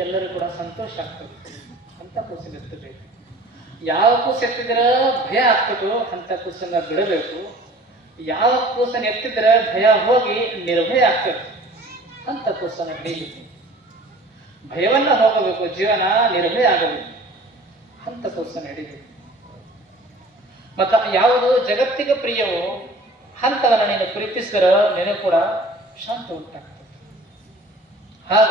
ಎಲ್ಲರೂ ಕೂಡ ಸಂತೋಷ ಆಗ್ತದೆ ಅಂತ ಕೂಸನ್ನು ಎತ್ತಬೇಕು. ಯಾವ ಕೂಸು ಎತ್ತಿದ್ರೆ ಭಯ ಆಗ್ತದೋ ಅಂತ ಕೂಸನ್ನ ಬಿಡಬೇಕು. ಯಾವ ಕೂಸನ್ನು ಎತ್ತಿದ್ರೆ ಭಯ ಹೋಗಿ ನಿರ್ಭಯ ಆಗ್ತದೆ ಅಂತ ಕೂಸನ್ನು ಹಿಡಿಯಬೇಕು. ಭಯವನ್ನ ಹೋಗಬೇಕು, ಜೀವನ ನಿರ್ಭಯ ಆಗಬೇಕು ಅಂತ ಕೂಸನ್ನು ಹಿಡಿಬೇಕು. ಮತ್ತ ಯಾವುದು ಜಗತ್ತಿಗೆ ಪ್ರಿಯವೋ ಅಂತವನ್ನ ನೀನು ಪ್ರೀತಿಸಿದ್ರೆ ನೀನು ಕೂಡ ಶಾಂತ ಉಂಟಾಗ್ತದೆ. ಆಗ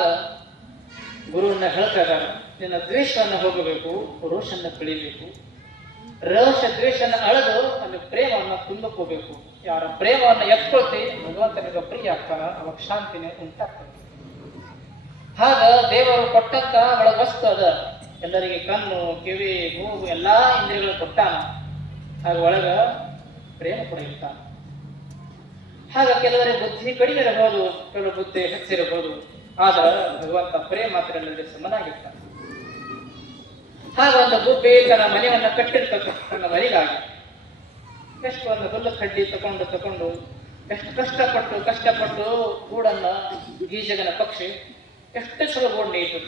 ಗುರುವನ್ನ ಹೇಳ್ತಾ ಇದ್ದಾರೆ, ನಿನ್ನ ದ್ವೇಷವನ್ನು ಹೋಗಬೇಕು, ರೋಷನ್ನ ಕಳಿಬೇಕು. ರೋಷ ದ್ವೇಷನ ಅಳೆದು ಅಲ್ಲಿ ಪ್ರೇಮವನ್ನು ತುಂಬಕೋಬೇಕು. ಯಾರ ಪ್ರೇಮವನ್ನು ಎತ್ಕೊಳ್ತಿ ಭಗವಂತನಿಗೆ ಪ್ರಿಯ ಆಗ್ತಾನ, ಅವಾಗ ಶಾಂತಿನೇ ಉಂಟಾಗ್ತದೆ. ಆಗ ದೇವರು ಕೊಟ್ಟಂತ ಒಳಗ ವಸ್ತು ಅದ, ಎಲ್ಲರಿಗೆ ಕಣ್ಣು ಕಿವಿ ಮೂಗು ಎಲ್ಲಾ ಇಂದ್ರಿಯಗಳು ಕೊಟ್ಟಾನ, ಆಗ ಒಳಗ ಪ್ರೇಮ ಕೂಡ ಇರ್ತಾನ. ಆಗ ಕೆಲವರಿಗೆ ಬುದ್ಧಿ ಕಡಿಮೆ ಇರಬಹುದು, ಕೆಲವು ಬುದ್ಧಿ ಹೆಚ್ಚಿರಬಹುದು, ಆದ್ರೆ ಭಗವಂತ ಪ್ರೇಮ ಮಾತ್ರ ಎಲ್ಲರಿಗೆ ಸಮನಾಗಿರ್ತಾನೆ. ಹಾಗ ಒಂದು ಗುಬ್ಬಿ ತನ್ನ ಮನೆಯನ್ನ ಕಟ್ಟಿರ್ತಕ್ಕ ತನ್ನ ಮನೆಗಾಗಿ ಎಷ್ಟು ಒಂದು ಹುಲ್ಲು ಕಡ್ಡಿ ತಕೊಂಡು ಎಷ್ಟು ಕಷ್ಟಪಟ್ಟು ಗೂಡನ್ನ ಗೀಜಗನ ಪಕ್ಷಿ ಎಷ್ಟು ಚಲೋ ಗೂಡು ನೀಟು.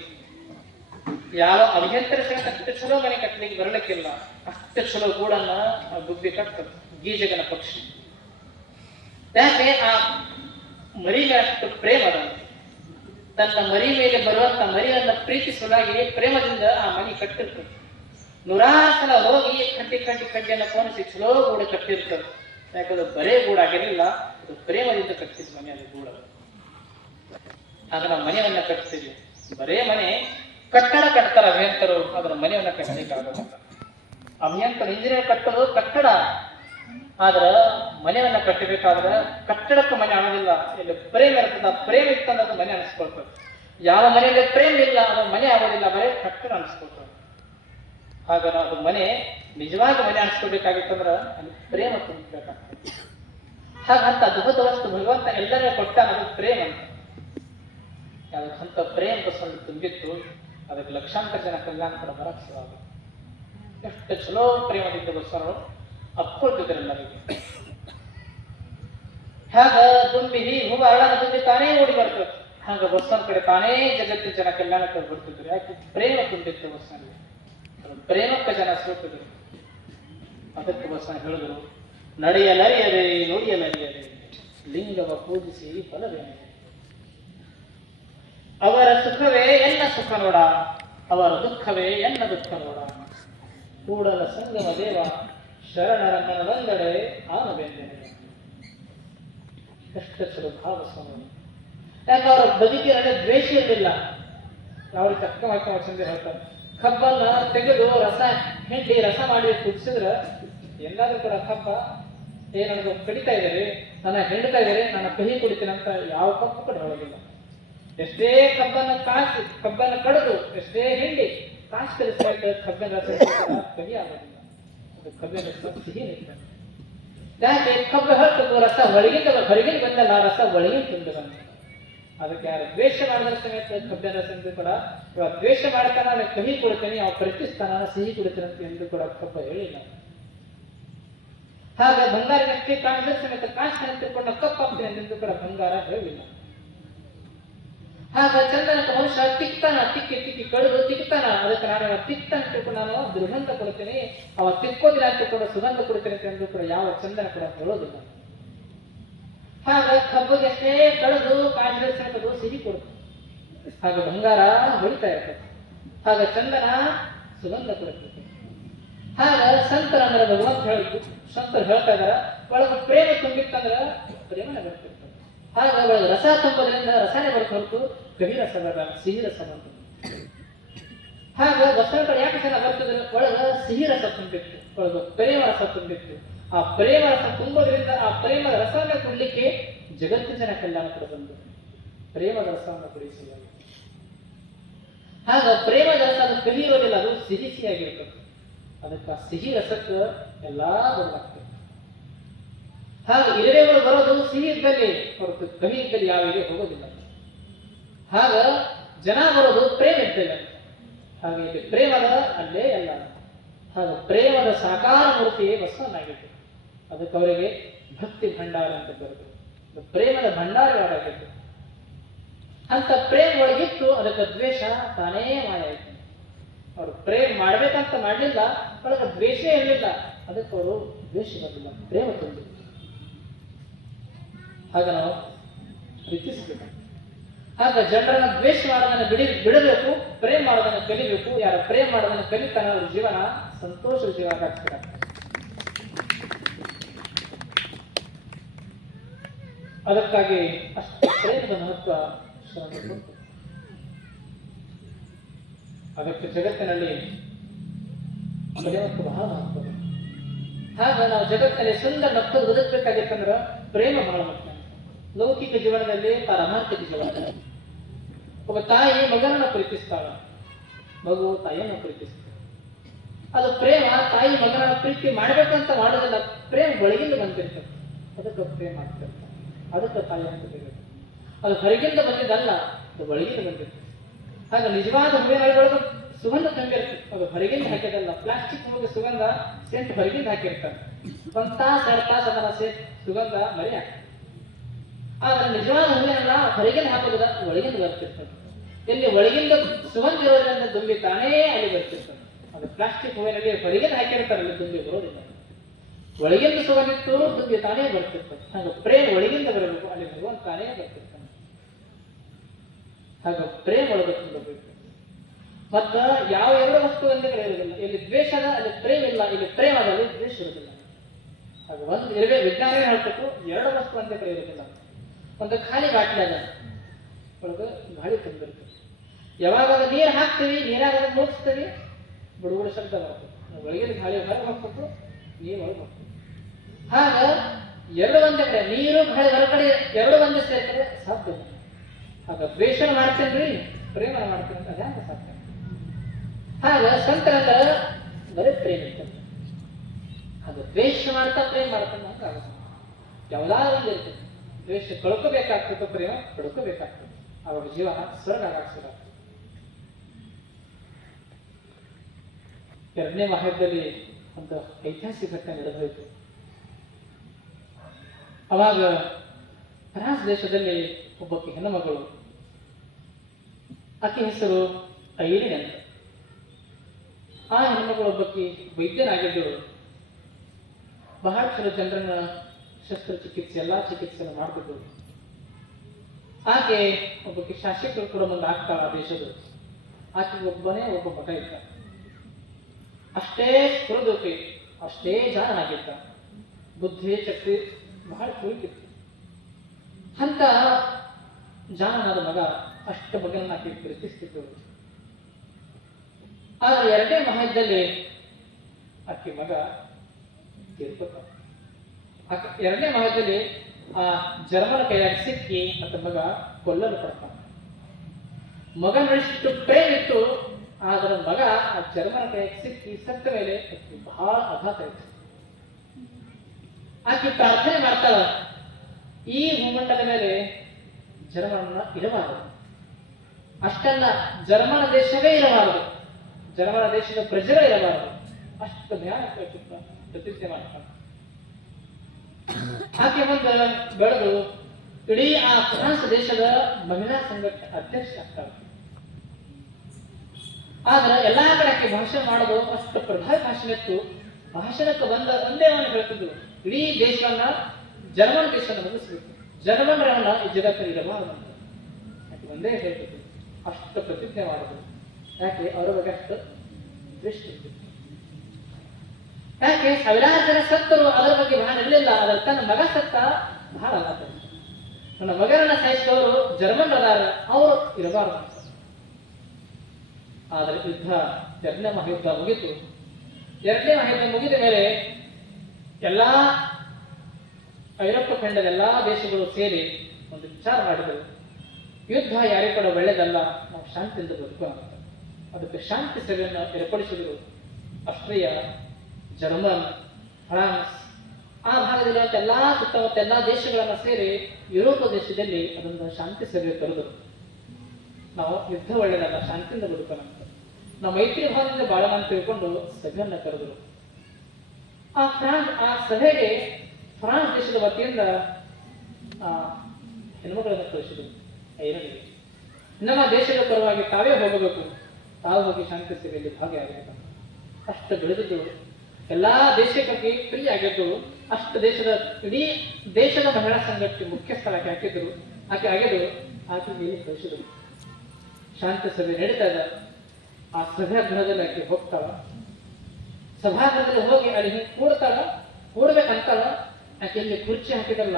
ಯಾವ ಅಭಿಯಂತರ ಸಹಿತ ಅಷ್ಟು ಚಲೋ ಮನೆ ಕಟ್ಟಲಿಕ್ಕೆ ಬರಲಿಕ್ಕಿಲ್ಲ, ಅಷ್ಟು ಚಲೋ ಗೂಡನ್ನ ಗುಬ್ಬಿ ಕಟ್ತದೆ ಗೀಜಗನ ಪಕ್ಷಿ. ಯಾಕೆ ಆ ಮರಿಗೆ ಅಷ್ಟು ಪ್ರೇಮ ಅದ. ತನ್ನ ಮರಿ ಮೇಲೆ ಬರುವಂತ ಮರಿಯನ್ನ ಪ್ರೀತಿಸುವುದಾಗಿ ಪ್ರೇಮದಿಂದ ಆ ಮನೆ ಕಟ್ಟಿರ್ತದೆ. ನೂರಾರು ಸಲ ಹೋಗಿ ಕಡ್ಡಿಯನ್ನು ಕೋನಿಸಿ ಚಲೋ ಗೂಡು ಕಟ್ಟಿರ್ತದೆ. ಯಾಕಂದ್ರೆ ಬರೇ ಗೂಡಾಗಿರಲಿಲ್ಲ, ಅದು ಪ್ರೇಮದಿಂದ ಕಟ್ಟಿದ ಮನೆಯಲ್ಲಿ ಗೂಡ. ಆಗ ನಾವು ಮನೆಯನ್ನ ಕಟ್ತೀವಿ. ಬರೇ ಮನೆ ಕಟ್ಟಡ ಕಟ್ತಾರ ಅಭಿಯಂತರು, ಅದರ ಮನೆಯನ್ನ ಕಟ್ಟಲಿಕ್ಕಾಗಲ್ಲ. ಅಭಿಯಂತರು ಇಂಜಿನಿಯರ್ ಕಟ್ಟೋದು ಕಟ್ಟಡ, ಆದ್ರ ಮನೆಯನ್ನ ಕಟ್ಟಬೇಕಾದ್ರೆ ಕಟ್ಟಡಕ್ಕೆ ಮನೆ ಆಗೋದಿಲ್ಲ. ಇಲ್ಲಿ ಪ್ರೇಮ ಇರ್ತದ, ಪ್ರೇಮ ಇತ್ತಂದ್ರೆ ಮನೆ ಅನಿಸ್ಕೊಳ್ತದೆ. ಯಾವ ಮನೆಯಲ್ಲಿ ಪ್ರೇಮ ಇಲ್ಲ ಅದು ಮನೆ ಆಗೋದಿಲ್ಲ, ಬರೇ ಕಟ್ಟಡ ಅನಿಸ್ಕೊಳ್ತದೆ. ಆಗ ಅದು ಮನೆ ನಿಜವಾಗಿ ಮನೆ ಅನಿಸ್ಕೊಳ್ಬೇಕಾಗಿತ್ತಂದ್ರ ಅಲ್ಲಿ ಪ್ರೇಮ ತುಂಬಬೇಕಾಗ್ತದೆ. ಹಾಗಂತ ಅದ್ಭುತ ವಸ್ತು ಭಗವಂತ ಎಲ್ಲರೇ ಕೊಟ್ಟ, ಅದು ಪ್ರೇಮ ಅಂತ. ಅದಕ್ಕಂತ ಪ್ರೇಮ ಬಸವಣ್ಣ ತುಂಬಿತ್ತು, ಅದಕ್ಕೆ ಲಕ್ಷಾಂತರ ಜನ ಕಲ್ಯಾಣ ಕೂಡ ಬರಕ್ ಶುರು. ಎಷ್ಟು ಚಲೋ ಪ್ರೇಮದಿಂದ ಬಸವಣ್ಣ ಅಪ್ಕೊಳ್ತಿದ್ರೆಲ್ಲರಿಗೆ. ಹಾಗ ದುಂಬಿ ಹೂವ ಅರಳನ ದುಂಬಿ ತಾನೇ ಓಡಿ ಬರ್ತದೆ. ಹಾಗ ಬಸವನ ಕಡೆ ತಾನೇ ಜಗತ್ತಿನ ಜನ ಕಲ್ಯಾಣಕ್ಕೆ ಬರ್ತಿದ್ರು. ಯಾಕೆ ಪ್ರೇಮ ತುಂಬಿತ್ತು ಬಸವನಿಗೆ, ಪ್ರೇಮಕ್ಕೆ ಜನ ಸೋತಿದ್ರು. ಅದಕ್ಕೆ ಬಸವನ ಹೇಳಿದ್ರು, ನಡೆಯಲರಿಯದೆ ನುಡಿಯಲರಿಯದೆ ಲಿಂಗವ ಪೂಜಿಸಿ ಫಲವೇನೆ. ಅವರ ಸುಖವೇ ಎನ್ನ ಸುಖ ನೋಡ, ಅವರ ದುಃಖವೇ ಎನ್ನ ದುಃಖ ನೋಡ. ಕೂಡಲ ಸಂಗಮ ದೇವ ಶರಣರ ಮನದೊಂದಡೆ ಆನಬೇಂದನೆ. ಎಷ್ಟು ಚಲೋ ಭಾವ ಸ್ವಾಮಿ. ಯಾಕೆ ಅವರ ಬದುಕಿನಲ್ಲಿ ದ್ವೇಷ ಇರಲಿಲ್ಲ. ಅವ್ರಿಗೆ ತಕ್ಕ ಮಾಡ್ಕೊಂಡು ಚಂದ ಹೇಳ್ತಾರೆ, ಕಬ್ಬನ್ನ ತೆಗೆದು ರಸ ಹಿಂಡಿ ರಸ ಮಾಡಿ ಕುದಿಸಿದ್ರೆ ಎಲ್ಲಾದ್ರೂ ಕೂಡ ಕಬ್ಬ ನನಗೆ ಕಡಿತಾ ಇದ್ದಾರೆ, ನನ್ನ ಹಿಂಡ್ತಾ ಇದ್ದಾರೆ, ನಾನು ಕಹಿ ಕುಡಿತೀನಿ ಅಂತ ಯಾವ ಕಬ್ಬು ಕೂಡ ಹೇಳೋದಿಲ್ಲ. ಎಷ್ಟೇ ಕಬ್ಬನ್ನ ಕಡಿದು ಎಷ್ಟೇ ಹಿಂಡಿ ಕಾಸು ಕಲಿಸಿದ ಕಬ್ಬಿನ ರಸ ಕಹಿ ಆಗೋದಿಲ್ಲ, ಅದು ಕಬ್ಬಿನ ರಸ ಸಿಹಿ ಇರ್ತದೆ. ಯಾಕೆ ಕಬ್ಬು ಹೇಳ್ತದೆ, ರಸ ಒಳಗಿಂದ ಹೊರಗಿನ ಬಂದಲ್ಲ, ರಸ ಒಳಗಿನ ತುಂಬ ಬಂದ. ಅದಕ್ಕೆ ಯಾರು ದ್ವೇಷ ಮಾಡಿದ ಸಮೇತ ಕಬ್ಬಿನ ರಸ ಎಂದು ಕೂಡ ಇವಾಗ ದ್ವೇಷ ಮಾಡ್ತಾನ, ನಾನು ಕಹಿ ಕೊಡ್ತೇನೆ, ಅವ ಪ್ರೀತಿಸ್ತಾನ, ಸಿಹಿ ಕುಡಿತೇನೆ ಅಂತ ಎಂದು ಕೂಡ ಕಬ್ಬ ಹೇಳಿಲ್ಲ. ಹಾಗೆ ಬಂಗಾರಕ್ಕೆ ಕಾಣಿಸಿದ ಸಮೇತ ಕಾಸಿನ ತಿಳ್ಕೊಂಡ ಕಪ್ಪಾಗ್ತೇನೆ ಎಂದು ಕೂಡ ಬಂಗಾರ ಹೇಳಿಲ್ಲ. ಹಾಗ ಚಂದನ ಮನುಷ್ಯ ತಿಕ್ಕಿ ಕಡಿದು ತಿಕ್ತಾನ, ಅದಕ್ಕೆ ನಾನು ತಿಕ್ತಾನ ತಿಳ್ಕೊಂಡು ನಾನು ದುರ್ಗಂಧ ಕೊಡ್ತೇನೆ, ಅವ ತಿಕ್ಕೋದಿಲ್ಲ ಅಂತ ಕೂಡ ಸುಗಂಧ ಕೊಡ್ತೇನೆ ಎಂದು ಕೂಡ ಯಾವ ಚಂದನ ಕೂಡ ಹೇಳೋದಿಲ್ಲ. ಹಾಗ ಕಬ್ಬಿಗೆ ಅಷ್ಟೇ ಕಳೆದು ಕಾಣಿಸಲು ಸಿಹಿ ಕೊಡ್ತದೆ. ಹಾಗ ಬಂಗಾರ ಹೊಳಿತಾ ಇರ್ತದೆ, ಹಾಗ ಚಂದನ ಸುಗಂಧ ಕೊಡ್ತದೆ. ಹಾಗ ಸಂತರ ಅಂದ್ರೆ ಭಗವಂತ ಹೇಳಿದ್ದು, ಸಂತರು ಹೇಳ್ತಾ ಇದಾರ, ಒಳಗೆ ಪ್ರೇಮ ತುಂಬಿತ್ತಂದ್ರ ಪ್ರೇಮನ ಬರ್ತದೆ. ಹಾಗ ಒಳಗೆ ರಸ ತುಂಬೋದ್ರಿಂದ ರಸನೇ ಬರುತ್ತೆ ಹೊರತು ಕಹಿ ರಸ ಬರಲ್ಲ, ಸಿಹಿ ರಸ ಬರ್ತದೆ. ಹಾಗ ಬಸವನ ಕಡೆ ಯಾಕೆ ಜನ ಬರ್ತದ್ರೆ ಒಳಗ ಸಿಹಿ ರಸ ತುಂಬಿತ್ತು, ಒಳಗ ಪ್ರೇಮ ರಸ ತುಂಬಿತ್ತು. ಆ ಪ್ರೇಮ ರಸ ತುಂಬೋದ್ರಿಂದ ಆ ಪ್ರೇಮದ ರಸವನ್ನ ಕುಡ್ಲಿಕ್ಕೆ ಜಗತ್ತಿನ ಜನ ಕಲ್ಯಾಣ ಕೂಡ ಬಂದು ಪ್ರೇಮದ ರಸವನ್ನು ಕುಡಿಸಿದ. ಹಾಗ ಪ್ರೇಮದ ರಸ ಅದು ಕಹಿ ಇರೋದಿಲ್ಲ, ಅದು ಸಿಹಿ ಸಿಹಿಯಾಗಿರ್ತದೆ. ಅದಕ್ಕೆ ಆ ಸಿಹಿ ರಸಕ್ಕೆ ಎಲ್ಲಾ ಬದಲಾಗ್ತದೆ. ಹಾಗೆ ಇರುವೆಗಳು ಬರೋದು ಸಿಹಿ ಇದ್ದಲ್ಲಿ ಹೊರತು ಕಹಿ ಇದ್ದಲ್ಲಿ ಯಾವ ಇರುವೆ ಹೋಗೋದಿಲ್ಲ. ಹಾಗ ಜನ ಬರೋದು ಪ್ರೇಮ ಇದ್ದಲ್ಲಿ. ಹಾಗೆ ಇಲ್ಲಿ ಪ್ರೇಮದ ಅಲ್ಲೇ ಎಲ್ಲ. ಹಾಗೆ ಪ್ರೇಮದ ಸಾಕಾರ ಮೂರ್ತಿಯೇ ಬಸವನಾಗಿತ್ತು. ಅದಕ್ಕೆ ಅವರಿಗೆ ಭಕ್ತಿ ಭಂಡಾರ ಅಂತ ಬರುತ್ತೆ, ಪ್ರೇಮದ ಭಂಡಾರವಾಗಿತ್ತು. ಅಂತ ಪ್ರೇಮ ಒಳಗಿತ್ತು ಅದಕ್ಕೆ ದ್ವೇಷ ತಾನೇ ಮಾಡಾಯ್ತು. ಅವರು ಪ್ರೇಮ ಮಾಡ್ಬೇಕಂತ ಮಾಡಲಿಲ್ಲ, ಒಳಗೆ ದ್ವೇಷ ಇರಲಿಲ್ಲ, ಅದಕ್ಕೆ ಅವರು ದ್ವೇಷ ಬರಲಿಲ್ಲ, ಪ್ರೇಮ ತಂದಿಲ್ಲ. ಆಗ ನಾವು ಪ್ರೀತಿಸಬೇಕು. ಆಗ ಜನರನ್ನ ದ್ವೇಷ ಮಾಡೋದನ್ನು ಬಿಡಬೇಕು, ಪ್ರೇಮ ಮಾಡೋದನ್ನು ಕಲಿಬೇಕು. ಯಾರು ಪ್ರೇಮ ಮಾಡೋದನ್ನು ಕಲಿತಾನೆ ಅವ್ರ ಜೀವನ ಸಂತೋಷದ ಜೀವನ ಆಗ್ತದೆ. ಅದಕ್ಕಾಗಿ ಅಷ್ಟು ಪ್ರೇಮದ ಮಹತ್ವ ಅದಕ್ಕೆ ಜಗತ್ತಿನಲ್ಲಿ ಪ್ರೇಮಕ್ಕೆ ಬಹಳ ಮಹತ್ವ. ಆಗ ನಾವು ಜಗತ್ತಿನಲ್ಲಿ ಸುಂದರ ಮಕ್ಕಳು ಬದುಕಬೇಕಾಗಿತ್ತಂದ್ರೆ ಪ್ರೇಮ ಬಹಳ ಮುಖ್ಯ. ಲೌಕಿಕ ಜೀವನದಲ್ಲಿ ಪಾರಮಾರ್ಥಿಕ ಜೀವನದಲ್ಲಿ ಒಬ್ಬ ತಾಯಿ ಮಗನನ್ನು ಪ್ರೀತಿಸ್ತಾಳ, ಮಗು ತಾಯಿಯನ್ನು ಪ್ರೀತಿಸ್ತಾಳೆ. ಅದು ಪ್ರೇಮ. ತಾಯಿ ಮಗನನ್ನು ಪ್ರೀತಿ ಮಾಡ್ಬೇಕಂತ ಮಾಡೋದಿಲ್ಲ, ಪ್ರೇಮ ಒಳಗಿಂದ ಬಂದಿರ್ತದೆ, ಅದಕ್ಕೆ ಪ್ರೇಮ ಆಗ್ತಿರ್ತಾರೆ. ಅದಕ್ಕೆ ತಾಯಿ ಅಂತ ಬೇಕು. ಅದು ಹೊರಗಿಂದ ಬಂದಿದ್ದಲ್ಲ, ಅದು ಒಳಗಿಂದ ಬಂದಿರ್ತದೆ. ಹಾಗೆ ನಿಜವಾದ ಹೂವಿನೊಳಗೆ ಸುಗಂಧ ತುಂಬಿರ್ತದೆ, ಅದು ಹೊರಗಿಂದ ಹಾಕಿದಲ್ಲ. ಪ್ಲಾಸ್ಟಿಕ್ ಹೂವಿಗೆ ಸುಗಂಧ ಸೆಂಟ್ ಹೊರಗಿಂದ ಹಾಕಿರ್ತಾರೆ, ಒಂದ್ ತಾಸು 2 ತಾಸು ಅದನ್ನ ಸುಗಂಧ ಮರಿ ಹಾಕ್ತಾರೆ. ಆದ್ರೆ ನಿಜವಾದ ಹೂವಿನೆಲ್ಲ ಹೊರಗಿಂದ ಹಾಕೋದ್ರ ಒಳಗಿಂದ ಬರ್ತಿರ್ತದೆ. ಎಲ್ಲಿ ಒಳಗಿಂದ ಸುಗಂಧ ಇರೋದ್ರಿಂದ ದುಂಬಿ ತಾನೇ ಅಲ್ಲಿ ಬರ್ತಿರ್ತದೆ. ಅದು ಪ್ಲಾಸ್ಟಿಕ್ ಹೂವಿನಲ್ಲಿ ಹೊರಗಿಂದ ಹಾಕಿರ್ತಾರೆ, ಅಲ್ಲಿ ದುಂಬಿ ಬರೋದಿಲ್ಲ. ಒಳಗಿಂದ ಸುಗಂಧಿತ್ತು ದುಂಬಿ ತಾನೇ ಬರ್ತಿರ್ತದೆ. ಹಾಗೆ ಪ್ರೇಮ ಒಳಗಿಂದ ಬರಬೇಕು, ಅಲ್ಲಿ ಭಗವಂತ ತಾನೇ ಬರ್ತಿರ್ತಾನೆ. ಹಾಗೆ ಪ್ರೇಮ ಒಳಗೆ ತುಂಬಬೇಕು. ಮತ್ತ ಯಾವ 2 ವಸ್ತು ಒಂದೇ ಕಡೆ ಇರೋದಿಲ್ಲ. ಇಲ್ಲಿ ದ್ವೇಷ ಅದ, ಅಲ್ಲಿ ಪ್ರೇಮ ಇಲ್ಲ. ಇಲ್ಲಿ ಪ್ರೇಮ ಅದ, ಅಲ್ಲಿ ದ್ವೇಷ ಇರೋದಿಲ್ಲ. ಹಾಗೆ ಒಂದು ಇರಬೇಕು. ವಿಜ್ಞಾನ ಹೇಳ್ಬೇಕು, 2 ವಸ್ತು ಒಂದೇ ಕಡೆ ಇರೋದಿಲ್ಲ. ಒಂದು ಖಾಲಿ ಬಾಟ್ಲಿ ಅದ, ಒಳಗೆ ಗಾಳಿ ತುಂಬಿರ್ತದೆ. ಯಾವಾಗ ನೀರು ಹಾಕ್ತೀವಿ, ನೀರಾಗ ಮುಗಿಸ್ತೀವಿ, ಬುಡುಗುಡು ಶಬ್ದ ಬರ್ತದೆ. ಒಳಗಿನ ಗಾಳಿ ಹೊರಗೆ ಹೋಗ್ಬೇಕು, ನೀರು ಒಳಗೆ ಹೋಗ್ತದೆ. ಆಗ 2 ಒಂದೇ ಕಡೆ, ನೀರು ಗಾಳಿ ಹೊರಗಡೆ 2 ಒಂದೇ ಸೇರ್ತಾರೆ, ಸಾಧ್ಯ. ಆಗ ದ್ವೇಷ ಮಾಡ್ತೇನ್ರಿ, ಪ್ರೇಮ ಮಾಡ್ತೇನೆ ಅಂತ ಅದೇ ಅಂತ ಸಾಧ್ಯ. ಆಗ ಸಂತರಂದ್ರ ಬರೀ ಪ್ರೇಮ ಇರ್ತದೆ. ಆಗ ದ್ವೇಷ ಮಾಡ್ತಾ ಪ್ರೇಮ ಮಾಡ್ತಾನೆ ಅಂತ ಆಗುತ್ತೆ. ಯಾವುದಾದ್ರು ಒಂದು ಇರ್ತದೆ. ದ್ವೇಷ ಕಳ್ಕೋಬೇಕಾಗ್ತದೆ, ಪ್ರೇಮ ಪಡ್ಕೋಬೇಕಾಗ್ತದೆ. ಅವಾಗ ಜೀವನ ಸ್ವರ್ಗ ಆಗ್ತದೆ. 2ನೇ ಮಹಾಯುದ್ಧದಲ್ಲಿ ಒಂದು ಐತಿಹಾಸಿಕ ಘಟನೆ ನಡೆದೋಯ್ತು. ಅವಾಗ ಫ್ರಾನ್ಸ್ ದೇಶದಲ್ಲಿ ಒಬ್ಬಕ್ಕೆ ಹೆಣ್ಣುಮಗಳು, ಆಕೆ ಹೆಸರು ಐರಿನ್ ಅಂತ. ಆ ಹೆಣ್ಣುಮಗಳು ಒಬ್ಬಕ್ಕೆ ವೈದ್ಯನಾಗಿದ್ದಳು. ಬಹಳ ಚಲೋ ಜನರನ್ನ ಶಸ್ತ್ರಚಿಕಿತ್ಸೆ ಎಲ್ಲಾ ಚಿಕಿತ್ಸೆಯನ್ನು ಮಾಡ್ತಿದ್ದಳು. ಆಕೆ ಒಬ್ಬಕ್ಕೆ ಶಾಸಕರು ಕೂಡ ಮುಂದೆ ಆಗ್ತಾಳ ಆ ದೇಶದ. ಆಕೆಗೆ ಒಬ್ಬ ಮಗ ಇದ್ದ. ಅಷ್ಟೇ ಸ್ಫುರದೋಕೆ, ಅಷ್ಟೇ ಜಾಣನಾಗಿದ್ದ. ಬುದ್ಧಿ ಶಕ್ತಿ ಬಹಳ ಚುರುಕಿತ್ತು. ಅಂತ ಜಾಣನಾದ ಮಗ ಅಷ್ಟು ಮಗನನ್ನ ಆಕೆ ಪ್ರೀತಿಸ್ತಿದ್ದಳು. ಆದ್ರೆ 2ನೇ ಮಹಾಯುದ್ಧದಲ್ಲಿ ಆಕೆ ಮಗ ತೀರ್ಕೊತ. 2ನೇ ಮಹಾಯುದ್ಧದಲ್ಲಿ ಆ ಜರ್ಮನ್ ಕೈಯಾಗಿ ಸಿಕ್ಕಿ ಅಂತ ಮಗ ಕೊಲ್ಲಲು ಪಡ್ತಾನೆ. ಮಗ ನಡೆಸಿಟ್ಟು ಪ್ರೇಮ ಇತ್ತು, ಆದ್ರೆ ಮಗ ಆ ಜರ್ಮನ್ ಕೈಯಾಗಿ ಸಿಕ್ಕಿ ಸತ್ತ ಮೇಲೆ ಆಕೆ ಬಹಳ ಆಘಾತ ಇತ್ತು. ಆಕೆ ಪ್ರಾರ್ಥನೆ ಮಾಡ್ತಾಳ, ಈ ಭೂಮಂಡದ ಮೇಲೆ ಜರ್ಮನ್ನ ಇರಬಾರದು. ಅಷ್ಟಲ್ಲ, ಜರ್ಮನ ದೇಶವೇ ಇರಬಾರದು, ಜರ್ಮನ ದೇಶದ ಪ್ರಜೆಗಳೇ ಇರಬಾರದು. ಅಷ್ಟು ಜ್ಞಾನ ಪ್ರತಿಜ್ಞೆ ಮಾಡ್ತಾನೆ. ಆಕೆ ಮುಂದೆ ಬೆಳೆದು ಇಡೀ ಆ ಫ್ರಾನ್ಸ್ ದೇಶದ ಮಹಿಳಾ ಸಂಘಕ್ಕೆ ಅಧ್ಯಕ್ಷ ಆಗ್ತಾಳೆ. ಆದ್ರೆ ಎಲ್ಲಾ ಕಡೆ ಆಕೆ ಭಾಷಣ ಮಾಡೋದು ಅಷ್ಟು ಪ್ರಭಾವಿ ಭಾಷಣ ಇತ್ತು. ಭಾಷಣಕ್ಕೆ ಬಂದ ಒಂದೇ ಅವನು ಹೇಳ್ತಿದ್ರು, ಇಡೀ ದೇಶವನ್ನ ಜರ್ಮನ್ ದೇಶವನ್ನು ಮುಗಿಸ್ಬೇಕು, ಜರ್ಮನ್ರನ್ನ ಈ ಜಗತ್ತಲ್ಲಿ ಇರಬಾರದು ಅಂತ ಆಕೆ ಒಂದೇ ಹೇಳ್ತಿದ್ರು. ಅಷ್ಟು ಪ್ರತಿಜ್ಞೆ ಮಾಡೋದು. ಯಾಕೆ ಅವರ ಬಗ್ಗೆ ಅಷ್ಟು ದೃಷ್ಟಿ ಇತ್ತು. ಯಾಕೆ 1000 ಜನ ಸತ್ತರು, ಅದರ ಬಗ್ಗೆ ಬಹಳ ಇರಲಿಲ್ಲ. ಅದರ ತನ್ನ ಮಗ ಸತ್ತ ಬಹಳ ಆಘಾತ. ನನ್ನ ಮಗನನ್ನ ಸಾಯಿಸಿದವರು ಜರ್ಮನ್ ಅದಾರ, ಅವರು ಇರಬಾರದು ಅಂತ. ಆದರೆ ಯುದ್ಧ 2ನೇ ಮಹಾಯುದ್ಧ ಮುಗಿತು. 2ನೇ ಮಹಾಯುದ್ಧ ಮುಗಿದ ಮೇಲೆ ಎಲ್ಲಾ ಐರೋಪ್ಯ ಖಂಡದ ಎಲ್ಲಾ ದೇಶಗಳು ಸೇರಿ ಒಂದು ವಿಚಾರ ಮಾಡಿದರು, ಯುದ್ಧ ಯಾರಿಗೂ ಕೂಡ ಒಳ್ಳೆಯದಲ್ಲ, ನಾವು ಶಾಂತಿಯಿಂದ ಬದುಕೋಣ. ಅದಕ್ಕೆ ಶಾಂತಿ ಸಭೆಯನ್ನು ಏರ್ಪಡಿಸಿದರು. ಆಸ್ಟ್ರಿಯಾ, ಜರ್ಮನ್, ಫ್ರಾನ್ಸ್, ಆ ಭಾಗದಲ್ಲಿರುವಂಥ ಎಲ್ಲಾ ಸುತ್ತಮುತ್ತ ಎಲ್ಲಾ ದೇಶಗಳನ್ನ ಸೇರಿ ಯುರೋಪ ದೇಶದಲ್ಲಿ ಅದೊಂದು ಶಾಂತಿ ಸಭೆ ಕರೆದರು. ನಾವು ಯುದ್ಧ ಒಳ್ಳೆಯದಲ್ಲ, ಶಾಂತಿಯಿಂದ ಬದುಕೋಣ ಅಂತ. ನಾವು ಮೈತ್ರಿ ಭಾವದಿಂದ ಬಾಳೋಣ ಅಂತ ತಿಳ್ಕೊಂಡು ಸಭೆಯನ್ನ ಕರೆದರು. ಆ ಸಭೆಗೆ ಫ್ರಾನ್ಸ್ ದೇಶದ ವತಿಯಿಂದ ಹೆಣ್ಮಗಳನ್ನು ಕಳಿಸಿದರು ಐರನಿಗೆ. ನಮ್ಮ ದೇಶದ ಪರವಾಗಿ ತಾವೇ ಹೋಗಬೇಕು, ತಾವು ಹೋಗಿ ಶಾಂತಿ ಸೇವೆಯಲ್ಲಿ ಭಾಗಿಯಾಗಬೇಕು. ಅಷ್ಟು ಬೆಳೆದಿದ್ದು ಎಲ್ಲಾ ದೇಶಕ್ಕಾಗಿ ಫ್ರೀ ಆಗಿದ್ದು, ಅಷ್ಟು ದೇಶದ ಇಡೀ ದೇಶದ ಮಹಿಳಾ ಸಂಘಕ್ಕೆ ಮುಖ್ಯಸ್ಥರಾಗಿ ಹಾಕಿದ್ರು. ಆಕೆ ಆಗಿದ್ದು ಆಕೆ ಮೇಲೆ ಕಳಿಸಿದರು. ಶಾಂತಿ ಸಭೆ ನಡೀತಾ ಇದೆ. ಆ ಸಭಾಗೃಹದಲ್ಲಿ ಆಕೆ ಹೋಗ್ತಾಳ. ಸಭಾಗೃಹದಲ್ಲಿ ಹೋಗಿ ಅಲ್ಲಿ ಹಿಂಗೆ ಕೂಡ್ಬೇಕಂತಾಳ. ಆಕೆಯಲ್ಲಿ ಕುರ್ಚಿ ಹಾಕಿದಲ್ಲ,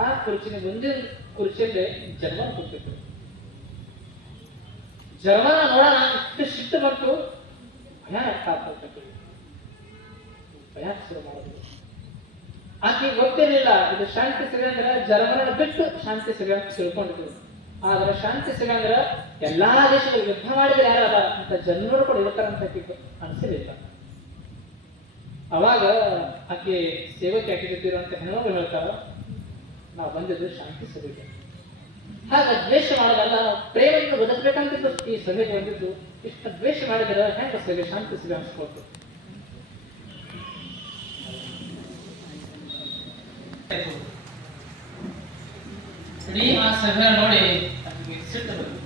ಆ ಕುರ್ಚಿನ ಮುಂದಿನ ಕುರ್ಚಿಯಲ್ಲೇ ಜರ್ಮನ್ ಕೂತಿದ್ರು. ಜರ್ಮನ ನೋಡೋಣ ಇಷ್ಟು ಸಿಟ್ಟು ಬಂತು, ಭಯ ಆಗ್ತಾ ಭಯ ಶುರು ಮಾಡಿದ್ರು. ಆಕೆ ಗೊತ್ತಿರಲಿಲ್ಲ ಇದು ಶಾಂತಿ ಸಭೆ ಅಂದ್ರೆ ಜರ್ಮನ ಬಿಟ್ಟು ಶಾಂತಿ ಸಭೆ ಅಂತ ತಿಳ್ಕೊಂಡಿದ್ರು. ಆದ್ರೆ ಶಾಂತಿ ಸಭೆ ಅಂದ್ರೆ ಎಲ್ಲಾ ದೇಶಗಳು ಯುದ್ಧ ಮಾಡಿದ್ರೆ ಯಾರದ ಅಂತ ಜನರು ಕೂಡ ಇರ್ತಾರಂತ ಅನಿಸಲಿಲ್ಲ. ಅವಾಗ ಆಕೆ ಸೇವಕ್ಕೆ ಹಾಕಿದ್ದಿರುವಂತ ಹೆಣ್ಮಗಳು ಹೇಳ್ತಾರ, ನಾವು ಬಂದಿದ್ದು ಶಾಂತಿ ಸಭೆಗೆ. ಹಾಗ ದ್ವೇಷ ಮಾಡೋದಲ್ಲ, ನಾವು ಪ್ರೇಮದಿಂದ ಬದುಕಬೇಕಂತಿದ್ದು ಈ ಸಭೆಗೆ ಬಂದಿದ್ದು. ಇಷ್ಟು ದ್ವೇಷ ಮಾಡಿದ್ರೆ ಹೆಂಗ ಸಭೆ ಶಾಂತಿ ಸಭೆ ಅನ್ಸ್ಕೊಳ್ತು. ಇಡೀ ಆ ಸಭೆ ನೋಡಿ ಅದಕ್ಕೆ ಸಿಟ್ಟು ಬಂತು.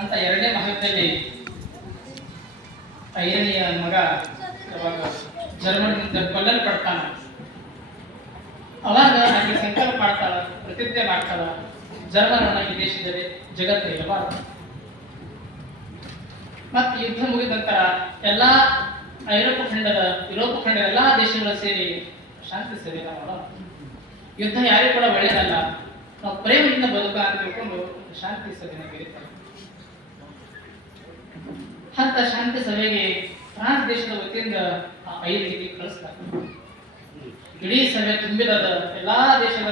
ಅಂತ ಎರಡನೇ ಮಹಾಯುದ್ಧದಲ್ಲಿ ಐರನಿಯ ಮಗ ಅವಾಗ ಜರ್ಮನಿಯಿಂದ ಕೊಲ್ಲಲ್ಪಡ್ತಾನ. ಅವಾಗ ಆಕೆ ಸಂಕಲ್ಪ ಮಾಡ್ತಾಳ, ಪ್ರತಿಜ್ಞೆ ಮಾಡ್ತಾಳ, ಜರ್ಮನನ್ನ ಈ ದೇಶದಲ್ಲಿ ಜಗತ್ತು ಇರಬಾರದು. ಮತ್ತೆ ಯುದ್ಧ ಮುಗಿದ ನಂತರ ಎಲ್ಲಾ ಯುರೋಪ್ ಖಂಡದ ಎಲ್ಲಾ ದೇಶಗಳು ಸೇರಿ ಶಾಂತಿ ಸಭೆ ಮಾಡೋಣ. ಯುದ್ಧ ಯಾರಿಗೂ ಕೂಡ ಒಳ್ಳೆಯದಲ್ಲ, ನಾವು ಪ್ರೇಮದಿಂದ ಬದುಕ ಅಂತ ತಿಳ್ಕೊಂಡು ಶಾಂತಿ ಸಭೆನ ಕರೀತಾರೆ. ಅಂತ ಶಾಂತಿ ಸಭೆಗೆ ಫ್ರಾನ್ಸ್ ದೇಶದ ವತಿಯಿಂದ 5 ರೀತಿ ಕಳಿಸ್ತಾರೆ. ಇಡೀ ಸಭೆ ತುಂಬಿದ ಎಲ್ಲಾ ದೇಶದ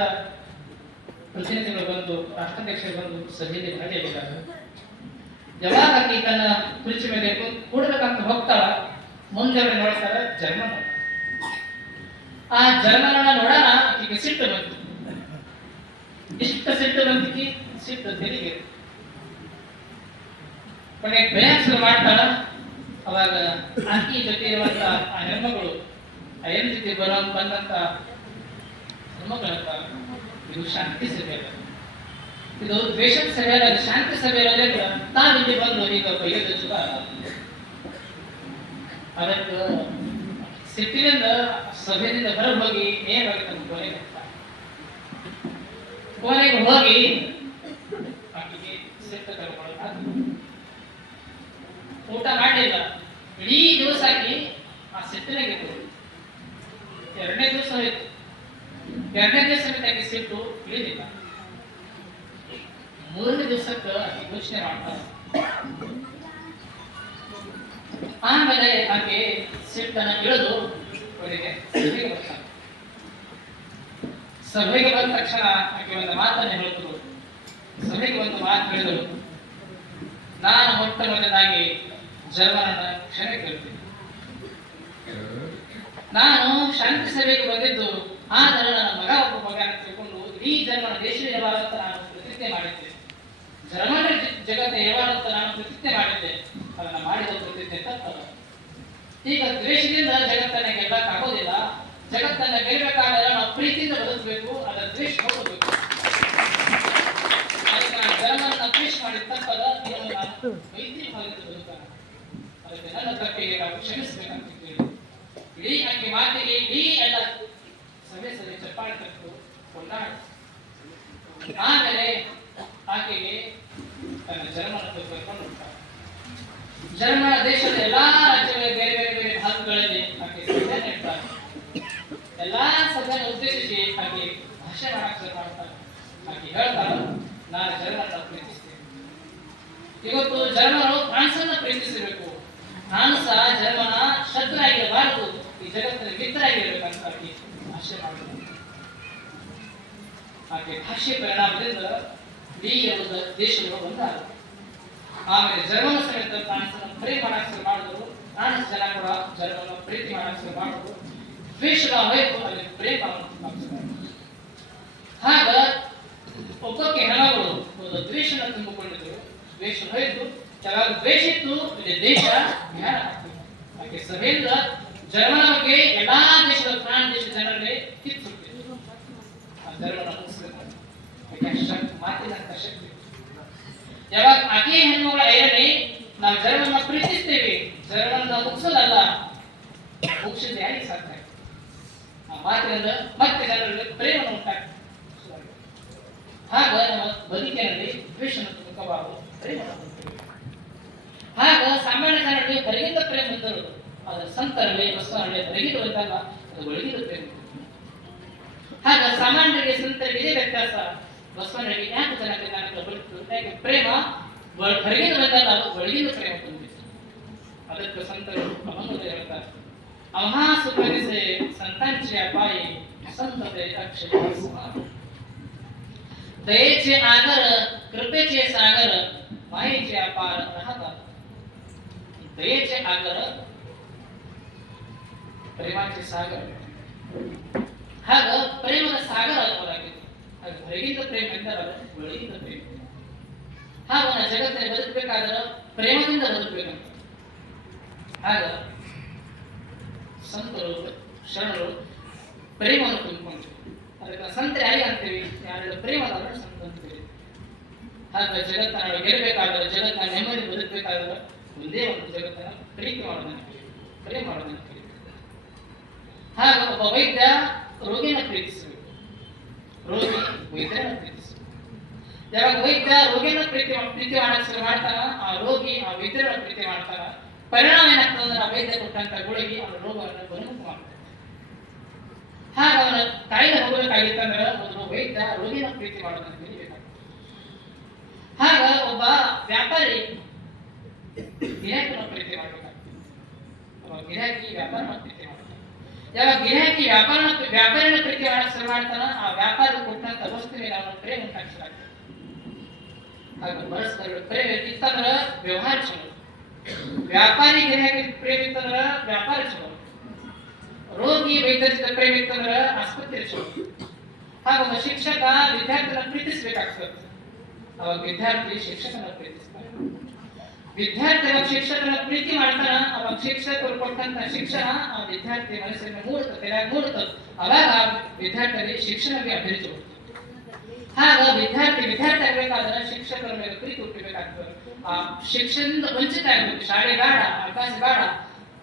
ಪ್ರತಿನಿಧಿಗಳು ಬಂದು, ರಾಷ್ಟ್ರಾಧ್ಯಕ್ಷರು ಬಂದು ಸಭೆಯಲ್ಲಿ ಭಾಗಿಯಾಗಿದ್ದಾರೆ. ಯಾವಾಗ ಆಕೆ ತನ್ನ ಕುರ್ಚಿ ಮೇಲೆ ಕೂಡಬೇಕಂತ ಹೋಗ್ತಾಳ, ಮುಂದೆ ನೋಡ್ತಾರೆ ಜರ್ಮನ್. ಆ ಜರ್ಮನನ್ನ ನೋಡೋಣ ಈಗ ಸಿಟ್ಟು ಬಂತು. ಇಷ್ಟು ಸಿಟ್ಟು ಬಂದಿಕ್ಕಿ ಸಿಟ್ಟು ತೆರಿಗೆ ಕೊನೆಗೆ ಭಯ ಶುರು ಮಾಡ್ತಾಳ. ಅವಾಗ ಆಕಿ ಜೊತೆ ಇರುವಂತ ಆ ಹೆಣ್ಮಗಳು ಐರನ್ ಜೊತೆ ಬಂದಂತ ಹೆಣ್ಮಗಳು ಇದು ಶಾಂತಿ ಸಭೆ ಅಲ್ಲ, ಇದು ದ್ವೇಷದ ಸಭೆ ಅಲ್ಲ, ಶಾಂತಿ ಸಭೆ ಇರೋದ್ರಿಂದ ನಾವಿಲ್ಲಿ ಬಂದು ಈಗ ಬೈಯೋದು ಸುಖ. ಅದಕ್ಕೆ ಸಿಟ್ಟಿನಿಂದ ಸಭೆಯಿಂದ ಹೊರಗೆ ಹೋಗಿ ನೇರವಾಗಿ ತನ್ನ ಕೊನೆಗೆ ಹೋಗಿ ಆಕೆಗೆ ಸಿಟ್ಟು ಕರ್ಕೊಳ್ಳೋದು. ಊಟ ಮಾಡಲಿಲ್ಲ, ಇಡೀ ದಿವಸ ಆಕಿ ಆ ಸಿಟ್ಟಿನಾಗಿತ್ತು. 2ನೇ ದಿವಸ ಹೋಯ್ತು. 2ನೇ ದಿವಸ ಆಕೆ ಸಿಟ್ಟು ಇಳಿದಿಲ್ಲ. 3ನೇ ದಿವಸಕ್ಕೆ ಆಕೆ ಯೋಚನೆ ಮಾಡ್ತಾಳೆ. ಆಮೇಲೆ ಆಕೆ ಸಿಟ್ಟನ್ನ ಇಳಿದು ಸಭೆಗೆ ಬರ್ತಾಳೆ. ಸಭೆಗೆ ಬಂದ ತಕ್ಷಣ ಆಕೆ ಒಂದು ಮಾತನ್ನ ಹೇಳಿದ್ರು. ಸಭೆಗೆ ಒಂದು ಮಾತು ಹೇಳಿದರು, ನಾನು ಮೊಟ್ಟ ಮೊದಲಾಗಿ ಜರ್ಮನನ್ನ ಕ್ಷಮೆ ಕೇಳ್ತೀನಿ. ನಾನು ಶಾಂತಿ ಸಭೆಗೆ ಬಂದಿದ್ದು ಆದರೆ ನನ್ನ ಮಗ ಒಬ್ಬ ಮಗ ಅಂತ ತಿಳ್ಕೊಂಡು ಇಡೀ ಜರ್ಮನ ದೇಶದ ಯಾವಾರಂತ ನಾನು ಪ್ರತಿಜ್ಞೆ ಮಾಡಿದ್ದೆ. ಜರ್ಮನ ಜಗತ್ತ ಯಾವಾರಂತ ನಾನು ಪ್ರತಿಜ್ಞೆ ಮಾಡಿದ್ದೆ. ಅದನ್ನ ಮಾಡಿದ ಪ್ರತಿಜ್ಞೆ ತಪ್ಪದ. ಈಗ ದ್ವೇಷದಿಂದ ಜಗತ್ತನ್ನ ಗೆಲ್ಲಕ್ಕಾಗೋದಿಲ್ಲ. ಜಗತ್ತನ್ನ ಗೆಲ್ಲಬೇಕಾದ್ರೆ ನಾವು ಪ್ರೀತಿಯಿಂದ ಬದುಕಬೇಕು, ಅದರ ದ್ವೇಷ ಹೋಗಬೇಕು. ಅದಕ್ಕೆ ನಾನು ಜರ್ಮನ್ನ ದ್ವೇಷ ಮಾಡಿದ ತಪ್ಪದ. ನಾನು ವೈದ್ಯ ಭಾಗದಿಂದ ಬದುಕಾನ. ಅದಕ್ಕೆ ನನ್ನ ತಪ್ಪಿಗೆ ನಾವು ಕ್ಷಮಿಸಬೇಕಂತ ಕೇಳಿ ಇಡೀ ಆಕೆ ಮಾತಿಗೆ ಇಡೀ ಎಲ್ಲ ಸಭೆ ಚಪ್ಪಾಳೆ ತಟ್ಟು ಕೊಂಡಾಡ. ಆಮೇಲೆ ಆಕೆಗೆ ತನ್ನ ಜರ್ಮನ ಕರ್ಕೊಂಡು ಹೋಗ್ತಾರೆ. ಜರ್ಮನ ದೇಶದ ಎಲ್ಲಾ ರಾಜ್ಯಗಳ ಬೇರೆ ಬೇರೆ ಬೇರೆ ಭಾಗಗಳಲ್ಲಿ ಆಕೆ ಸಭೆ ನೀಡ್ತಾರೆ. ಎಲ್ಲಾ ಸಭೆಯನ್ನು ಉದ್ದೇಶಿಸಿ ಆಕೆ ಭಾಷೆ ಮಾಡಕ್ಕೆ ಶುರು ಮಾಡ್ತಾರೆ. ಆಕೆ ಹೇಳ್ತಾಳೆ, ನಾನು ಜರ್ಮನ್ನ ಪ್ರೀತಿಸ್ತೇನೆ. ಇವತ್ತು ಜರ್ಮನು ಫ್ರಾನ್ಸನ್ನ ಪ್ರೀತಿಸಬೇಕು. ನಾನು ಸಹ ಜರ್ಮನ ಶತ್ರು ಆಗಿರಬಾರದು, ಈ ಜಗತ್ತಿನ ಮಿತ್ರ ಆಗಿರ್ಬೇಕಂತ ಆಕೆ ಭಾಷೆ ಮಾಡಿದ. ಆಕೆ ಭಾಷೆ ಪರಿಣಾಮದಿಂದ ಇಡೀ ದೇಶಗಳು ಬಂದಾಗ ಆಮೇಲೆ ಜರ್ಮನ್ ಸಮೇತ ಫ್ರಾನ್ಸನ್ನ ಪ್ರೀತಿ ಮಾಡಕ್ಕೆ ಶುರು ಮಾಡಿದ್ರು. ಫ್ರಾನ್ಸ್ ಜನ ಕೂಡ ಜರ್ಮನ್ ಪ್ರೀತಿ ಮಾಡಕ್ಕೆ ಶುರು ಮಾಡಿದ್ರು. ದ್ವೇಷದ ಹೋಯ್ತು, ಅಲ್ಲಿ ಪ್ರೇಮ. ಆಗ ಒಬ್ಬಕ್ಕೆ ಹೆಣಗಳು ದ್ವೇಷನ ತುಂಬಿಕೊಂಡಿದ್ರು. ದ್ವೇಷ ಹೋಯಿತು. ಯಾವಾಗ ದ್ವೇಷ ಇತ್ತು ಇಲ್ಲಿ ದೇಶ ಜ್ಞಾನ ಆಗ್ತದೆ. ಹಾಗೆ ಸಭೆಯಿಂದ ಜರ್ಮನ ಬಗ್ಗೆ ಎಲ್ಲಾ ದೇಶದ ಫ್ರಾನ್ಸ್ ದೇಶದ ಜನರಿಗೆ ಕಿತ್ತು ಆ ಜರ್ಮನ ಮುಗಿಸ್ಬೇಕು. ಮಾತಿನ ಶಕ್ತಿ. ಯಾವಾಗ ಅದೇ ಹೆಣ್ಣುಗಳ ಐರನಿ ನಾವು ಜರ್ಮನ್ನ ಪ್ರೀತಿಸ್ತೇವೆ, ಜರ್ಮನ್ನ ಮುಗಿಸೋದಲ್ಲ, ಮುಗಿಸಿದ ಯಾರಿಗೆ ಸಾಧ್ಯ. ಆ ಮಾತಿನಿಂದ ಮತ್ತೆ ಜನರಲ್ಲಿ ಪ್ರೇಮ ಉಂಟಾಗ್ತದೆ. ಆಗ ನಮ್ಮ ಬದುಕಿನಲ್ಲಿ ದ್ವೇಷ ಮುಖಬಾರದು, ಪ್ರೇಮ. ಆಗ ಸಾಮಾನ್ಯ ಜನರಲ್ಲಿ ಹೊರಗಿಂದ ಪ್ರೇಮ ಇದ್ದರು, ಅದರ ಸಂತರಲ್ಲಿ ಬಸವನಲ್ಲಿ ಹೊರಗಿದ ಬಂದಾಗ ಅದು ಒಳಗಿದ ಪ್ರೇಮ. ಆಗ ಸಾಮಾನ್ಯರಿಗೆ ಸಂತರಿಗೆ ಇದೇ ವ್ಯತ್ಯಾಸ. ಬಸವನಿಗೆ ಯಾಕೆ ಜನಕ್ಕೆ ಬದುಕು ಯಾಕೆ ಪ್ರೇಮ ಹೊರಗಿನ ಬಂದಾಗ ಅದು ಒಳಗಿನ ಪ್ರೇಮ ತುಂಬಿತ್ತು. ಅದಕ್ಕೆ ಸಂತರು ಅಮಂಗಲ ಹೇಳ್ತಾರೆ, अमहा सुखद से संतांचे पायी संतते अक्षय दयेचे आगर कृपेचे सागर मायेचे अपार राहतात. दयेचे आगर प्रेमाचे सागर ಹಾಗ ಪ್ರೇಮದ ಸಾಗರ ಅಲ್ವರಾಗಿದೆ. ಹಾಗೆ ಹೊರಗಿಂದ ಪ್ರೇಮ ಎಂದರಲ್ಲ, ಒಳಗಿಂದ ಪ್ರೇಮ. ಹಾಗ ಜಗತ್ತಿನಲ್ಲಿ ಬದುಕಬೇಕಾದ್ರೆ ಪ್ರೇಮದಿಂದ ಬದುಕಬೇಕಂತ. ಆಗ ಸಂತರು ಶರಣರು ಪ್ರೇಮವನ್ನು ತುಂಬಿಕೊಂಡು ಅದಕ್ಕೆ ಸಂತ ಯಾರಿಗೆ ಅಂತೀವಿ, ಯಾರೆಲ್ಲ ಪ್ರೇಮದವರ ಸಂತ ಅಂತೀವಿ. ಹಾಗೆ ಜಗತ್ತನ್ನು ಗೆಲ್ಲಬೇಕಾದ್ರೆ, ಜಗತ್ತನ್ನ ನೆಮ್ಮದಿ ಬದುಕಬೇಕಾದ್ರೆ ಒಂದೇ ಒಂದು ಜಗತ್ತನ್ನ ಪ್ರೀತಿ ಮಾಡೋದನ್ನ ಪ್ರೇಮ ಮಾಡೋದನ್ನ ಕಲಿಬೇಕು. ಹಾಗೆ ಒಬ್ಬ ವೈದ್ಯ ರೋಗಿನ ಪ್ರೀತಿಸಬೇಕು, ರೋಗಿ ವೈದ್ಯರನ್ನು ಪ್ರೀತಿಸಬೇಕು. ಯಾವಾಗ ವೈದ್ಯ ರೋಗಿನ ಪ್ರೀತಿ ಮಾಡಕ್ಕೆ ಶುರು ಮಾಡ್ತಾನ, ಆ ರೋಗಿ ಆ ವೈದ್ಯರನ್ನು ಪ್ರೀತಿ ಮಾಡ್ತಾನ, ಪರಿಣಾಮ ಏನಾಗ್ತದೆ ಅಂದ್ರೆ ಆ ವೈದ್ಯ ಕೊಟ್ಟಂತ ಗುಳಿಗೆ ಅವನ ರೋಗವನ್ನು ಗುಣಮುಖ ಮಾಡ್ತಾರೆ. ಹಾಗ ಅವನ ಕಾಯಿಲೆ ಹೋಗಬೇಕಾಗಿತ್ತಂದ್ರೆ ಒಂದು ವೈದ್ಯ ರೋಗಿನ ಪ್ರೀತಿ ಮಾಡೋದನ್ನ ಕಲಿಬೇಕಾಗ್ತದೆ. ಹಾಗ ಒಬ್ಬ ವ್ಯಾಪಾರಿ ಗಿರಾಕಿನ ಪ್ರೀತಿ ಮಾಡಬೇಕಾಗ್ತದೆ, ಒಬ್ಬ ಗಿರಾಕಿ ವ್ಯಾಪಾರನ ಪ್ರೀತಿ ಮಾಡ್ತಾನೆ. ಯಾವಾಗ ಗಿರಾಕಿ ವ್ಯಾಪಾರಿನ ಪ್ರೀತಿ ಮಾಡಕ್ಕೆ ಶುರು ಮಾಡ್ತಾನ, ಆ ವ್ಯಾಪಾರ ಕೊಟ್ಟಂತ ವಸ್ತುವಿನ ಅವನ ಪ್ರೇಮ ಉಂಟಾಗ್ತದೆ. ಹಾಗ ಪರಸ್ಪರ ಪ್ರೇಮ ಇತ್ತಂದ್ರೆ ವ್ಯವಹಾರ ಚಲೋ, ವ್ಯಾಪಾರಿ ಗಿರಾಕಿ ಪ್ರೇಮ ಇತ್ತಂದ್ರ ವ್ಯಾಪಾರ ಚಲೋ, ರೋಗಿ ವೈದ್ಯರ ಪ್ರೇಮ ಇತ್ತಂದ್ರ ಆಸ್ಪತ್ರೆ ಚಲೋ. ಹಾಗ ಶಿಕ್ಷಕ ವಿದ್ಯಾರ್ಥಿನ ಪ್ರೀತಿಸಬೇಕಾಗ್ತದೆ, ಅವಾಗ ವಿದ್ಯಾರ್ಥಿ ಶಿಕ್ಷಕನ ಪ್ರೀತಿಸ್ತಾನೆ. ವಿದ್ಯಾರ್ಥಿ ಶಿಕ್ಷಕನ ಪ್ರೀತಿ ಮಾಡ್ತಾನ, ಅವಾಗ ಶಿಕ್ಷಕರು ಕೊಟ್ಟಂತ ಶಿಕ್ಷಣ ಆ ವಿದ್ಯಾರ್ಥಿ ಮನಸ್ಸಿನ ಮೂಡುತ್ತದೆ. ಅವಾಗ ವಿದ್ಯಾರ್ಥಿಗೆ ಶಿಕ್ಷಣಕ್ಕೆ ಅಭಿರುಚಿ. ಹಾಗ ವಿದ್ಯಾರ್ಥಿ ಆಗ್ಬೇಕಾದ್ರೆ ಶಿಕ್ಷಕರ ಮೇಲೆ ಪ್ರೀತಿ ಹುಟ್ಟಬೇಕಾಗ್ತದೆ. ಆ ಶಿಕ್ಷಣದಿಂದ ವಂಚಿತ ಆಗ್ಬೇಕು, ಶಾಲೆ ಬೇಡ, ಅವಕಾಶ ಬೇಡ,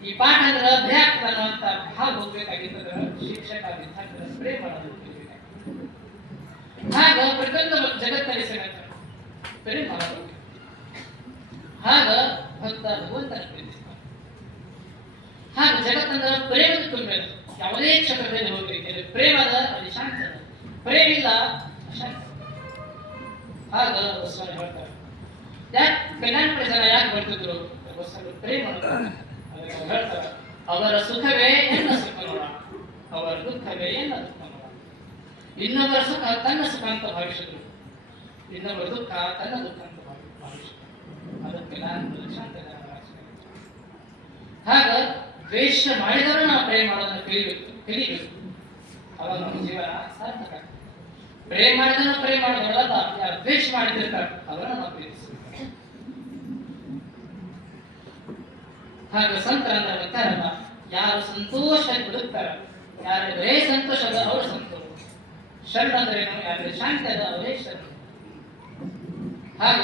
ಈ ಪಾಠ ಅಂದ್ರೆ ಭಯ ಆಗ್ತದೆ ಅನ್ನುವಂತ ಭಾವ ಹೋಗ್ಬೇಕಾಗಿತ್ತಂದ್ರೆ ಶಿಕ್ಷಕ ವಿದ್ಯಾರ್ಥಿಗಳ ಪ್ರೇಮ ಮಾಡೋದು ಕಲಿಬೇಕಾಗ್ತದೆ. ಹಾಗ ಪ್ರತಿಯೊಂದು ಜಗತ್ತಲ್ಲಿ ಪ್ರೇಮ ಮಾಡೋದು. ಹಾಗ ಭಕ್ತ ಭಗವಂತನ ಪ್ರೀತಿಸ್ತಾನೆ. ಹಾಗ ಜಗತ್ತಂದ್ರೆ ಪ್ರೇಮದ ತುಂಬ ಯಾವುದೇ ಕ್ಷೇತ್ರದಲ್ಲಿ ಹೋಗ್ಬೇಕು, ಪ್ರೇಮದ ಅಲ್ಲಿ ಶಾಂತ, ಪ್ರೇಮ ಇಲ್ಲ ಅಶಾಂತ. ಹಾಗ ಬಸವಣ್ಣ ಹೇಳ್ತಾರೆ, ಯಾಕೆ ಕಲ್ಯಾಣ ಜನ ಯಾಕೆ ಬರ್ತಿದ್ರು, ಬಸವಣ್ಣ ಪ್ರೇಮ ಹೇಳ್ತಾರೆ, ಅವರ ಸುಖವೇ ಎನ್ನ ಸುಖ ನೋಡ, ಅವರ ದುಃಖವೇ ಎನ್ನ ದುಃಖ ನೋಡ. ಇನ್ನೊಬ್ಬರ ಸುಖ ತನ್ನ ಸುಖ ಅಂತ ಭಾವಿಸಿದ್ರು, ಇನ್ನೊಬ್ಬರ ದುಃಖ ತನ್ನ ದುಃಖ ಅಂತ ಭಾವಿಸಿದ್ರು. ಅದಕ್ಕೆ ನಾನು ಶಾಂತ ಜನ. ಹಾಗ ದ್ವೇಷ ಮಾಡಿದರೂ ನಾವು ಪ್ರೇಮ ಮಾಡೋದನ್ನು ಕಲಿಬೇಕು, ಅವಾಗ ನಮ್ಮ ಜೀವನ ಸಾರ್ಥಕ. ಪ್ರೇಮ ಮಾಡಿದನ್ನು ಪ್ರೇಮ ಮಾಡೋದಲ್ಲ, ಯಾರು ದ್ವೇಷ ಮಾಡಿದಿರ್ತಾರೆ ಅವರನ್ನು ನಾವು ಪ್ರೀತಿಸಬೇಕು. ಹಾಗೆ ಸಂತರಂದ್ರೆ ಗೊತ್ತಾರಲ್ಲ, ಯಾರು ಸಂತೋಷ ಬದುಕ್ತಾರ, ಯಾರು ಬರೇ ಸಂತೋಷ ಅದ ಅವರು ಸಂತೋಷ. ಶರಣ ಅಂದ್ರೆ ಏನು, ಯಾರು ಶಾಂತಿ ಅದ ಅವರೇ ಶರಣ. ಹಾಗ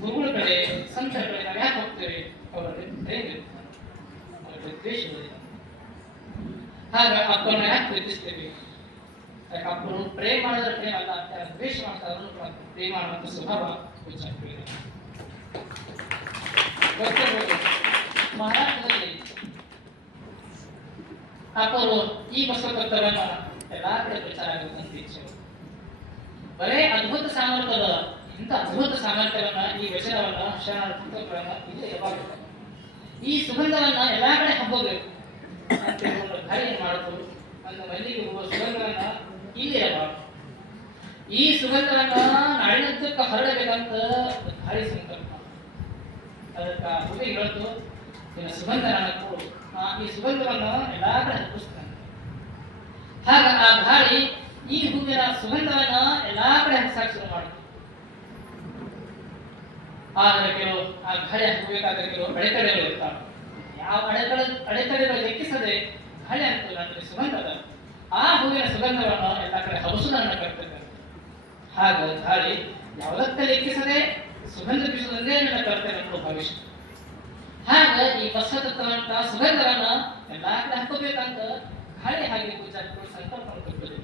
ಗುರುಗಳ ಕಡೆ ಸಂತರ ಕಡೆ ನಾವು ಯಾಕೆ ಹೋಗ್ತೇವೆ, ಅವರಲ್ಲಿ ಪ್ರೇಮ ಇರ್ತಾರೆ, ಅವರಲ್ಲಿ ದ್ವೇಷ ಬರೀ. ಹಾಗ ಅಪ್ಪನ ಯಾಕೆ ಪ್ರೀತಿಸ್ತೇವೆ, ಯಾಕೆ ಅಪ್ಪನು ಪ್ರೇಮ ಮಾಡಿದ್ರೆ ಪ್ರೇಮ ಅಲ್ಲ, ದ್ವೇಷ ಮಾಡ್ತಾರೆ ಪ್ರೇಮ ಮಾಡುವಂತ ಸ್ವಭಾವ ಹೆಚ್ಚಾಗ್ತದೆ. ಮಹಾರಾಷ್ಟ್ರದಲ್ಲಿ ಅಪ್ಪರು ಈ ಬಸವತತ್ವವನ್ನ ಎಲ್ಲಾ ಕಡೆ ಪ್ರಚಾರ ಆಗುತ್ತಂತ ಇಚ್ಛೆ. ಬರೇ ಅದ್ಭುತ ಸಾಮರ್ಥ್ಯದ ಇಂಥ ಅದ್ಭುತ ಸಾಮರ್ಥ್ಯವನ್ನ, ಈ ವಚನವನ್ನ, ಶರಣರನ್ನ ಇಲ್ಲಿ ಯಾವಾಗ ಈ ಸುಗಂಧವನ್ನ ಎಲ್ಲಾ ಕಡೆ ಹಬ್ಬಬೇಕು ಅಂತ ಗಾಳಿಯನ್ನು ಮಾಡುವುದು, ನನ್ನ ಮಲ್ಲಿಗೆ ಹೂವ ಸುಗಂಧವನ್ನ ಇಲ್ಲಿ ಯಾವಾಗ ಈ ಸುಗಂಧವನ್ನ ನಾಡಿನದ್ದಕ್ಕೆ ಹರಡಬೇಕಂತ ಗಾಳಿ ಸಂಕಲ್ಪ. ಅದಕ್ಕೆ ಹುಲಿ ಹೇಳ್ತು, ನಿನ್ನ ಸುಗಂಧ ನನಗೆ ಕೊಡು, ಈ ಸುಗಂಧವನ್ನ ಎಲ್ಲಾ ಕಡೆ ಹಬ್ಬಿಸ್ತಾನೆ. ಹಾಗ ಆ ಗಾಳಿ ಈ ಹೂವಿನ ಸುಗಂಧವನ್ನ ಎಲ್ಲಾ ಕಡೆ ಹಬ್ಬಿಸಕ್ಕೆ ಶುರು ಮಾಡಿತು. ಆದರೆ ಕೆಲವು ಆ ಗಾಳಿ ಹಾಕಬೇಕಾದ್ರೆ ಕೆಲವು ಅಡೆತಡೆಗಳು ಇರ್ತಾವೆ. ಯಾವ ಅಡೆತಡೆಗಳು ಲೆಕ್ಕಿಸದೆ ಗಾಳಿ ಅಂತಲ್ಲ ಅಂದ್ರೆ ಸುಗಂಧದ ಆ ಹೂವಿನ ಸುಗಂಧವನ್ನು ಎಲ್ಲ ಕಡೆ ಹೌಸುದನ್ನು ಕರ್ತದೆ. ಹಾಗ ಗಾಳಿ ಯಾವುದಕ್ಕೆ ಲೆಕ್ಕಿಸದೆ ಸುಗಂಧ ಬೀಸುವುದನ್ನೇ ನನ್ನ ಕರ್ತೇನೆ ಅನ್ನೋ ಭವಿಷ್ಯ. ಹಾಗ ಈ ಬಸವತತ್ವಂತ ಸುಗಂಧವನ್ನ ಎಲ್ಲಾ ಕಡೆ ಹಾಕೋಬೇಕಂತ ಗಾಳಿ ಹಾಗೆ ಪೂಜಾರಿಗಳು ಸಂಕಲ್ಪ ಮಾಡ್ಕೊಳ್ತದೆ.